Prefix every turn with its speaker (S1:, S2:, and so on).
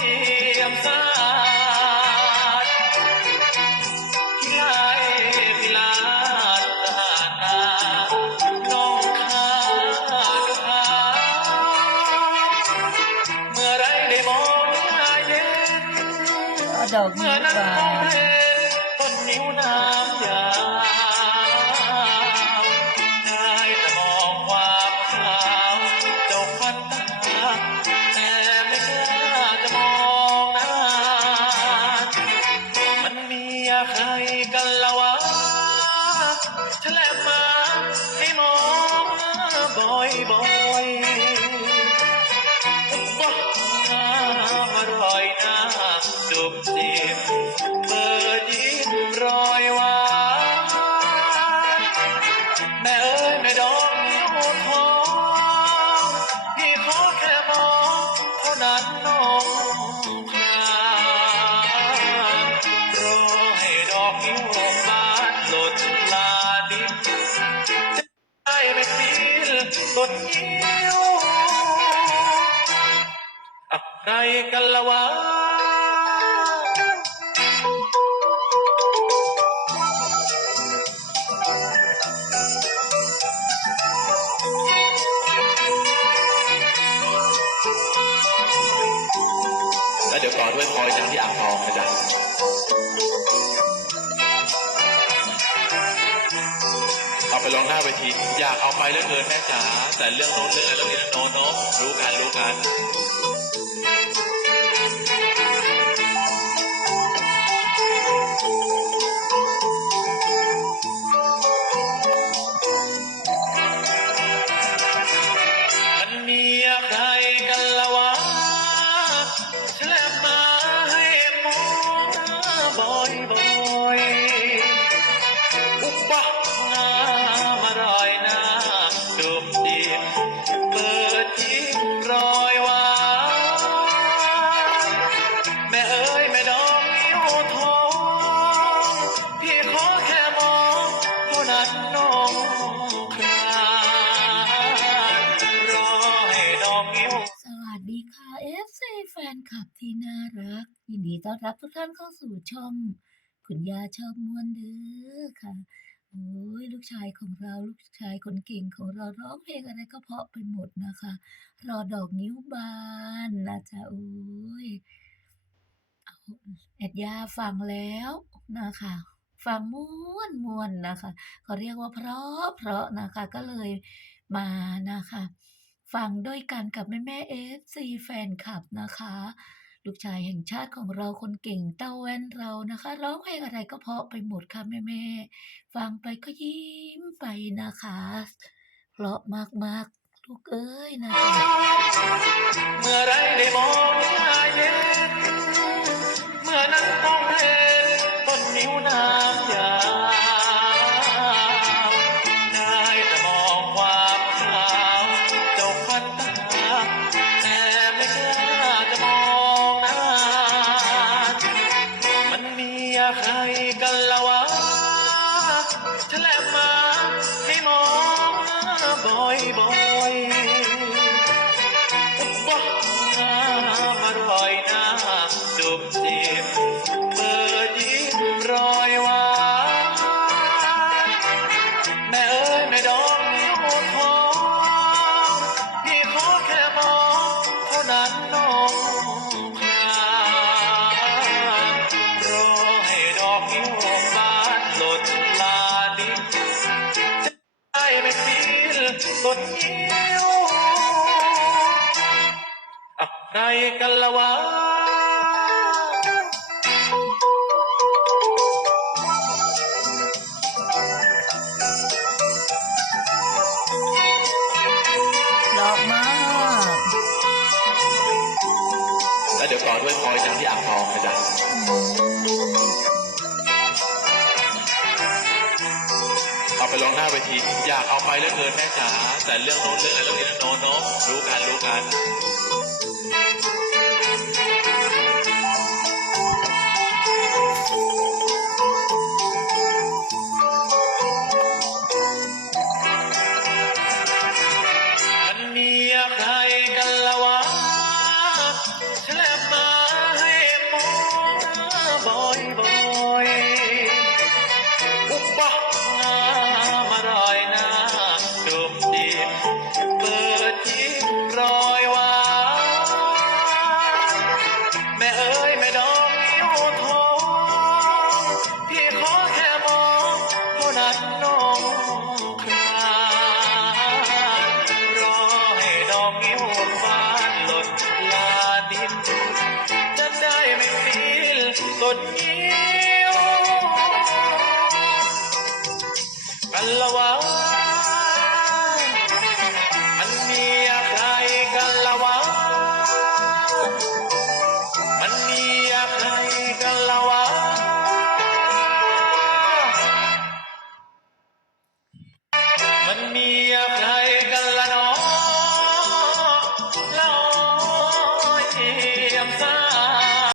S1: เอี่ยมสาดพิไลพิลาดตาตาน้องข้าดูหาเมื่อไรได้มองหน้าเย็น
S2: เอาดอก
S1: เมื่
S2: นิ้
S1: อ
S2: ว
S1: นั้น
S2: บา
S1: ต้อง
S2: น
S1: เห็นต้นนิ้วน้ำยาว left. นต้นนิ้วอะใครกันละวะ หน้าเวทีอยากเอาไปเรื่องเกินแม่จ๋าแต่เรื่องโน้นเรื่องอะไรเรื่องนี้โน้นโน้นรู้กันรู้กัน
S2: ฟนคลับที่น่ารัก ยินดีต้อนรับทุกท่านเข้าสู่ช่อง คุณยาชอบมวนเด้อค่ะโอ้ยลูกชายของเราลูกชายคนเก่งของเราร้องเพลงอะไรก็เพราะไปหมดนะคะ รอดอกนิ้วบานนะจ๊ะโอ้ยเอาแอดยาฟังแล้วนะคะ ฟังม่วนม่วนนะคะเขาเรียกว่าเพราะเพราะนะคะก็เลยมานะคะ ฟังด้วยกันกับแม่แม่เอฟซีแฟนคลับนะคะ ลูกชายแห่งชาติของเราคนเก่งเต้าแว่นเรานะคะร้องเพลงอะไรก็เพาะไปหมดค่ะแม่แม่ฟังไปก็ยิ้มไปนะคะ เพราะมากๆ ลูกเอ้ยนะคะ
S1: กันละวะฉลบมาให้มองบ่อยบ่อย นต้นนิ้วอะใครกันละวะ
S2: ดอกมาก
S1: แล้วเดี๋ยวก่อนด้วยพลอยจากที่อ่างทองนะจ๊ะ เอาไปร้องหน้าเวทีอยากเอาไปเหลือเกินแม่จ๋าแต่เรื่องโน้นเรื่องอะไรเรื่องนี้โน้นโน้นรู้กันรู้กัน ลาดิน จะได้ไม่ปีลกดยิ้วอัลละวาอันมีอะไรกันละวาอันมีอะไรกันละวามันมีอะไร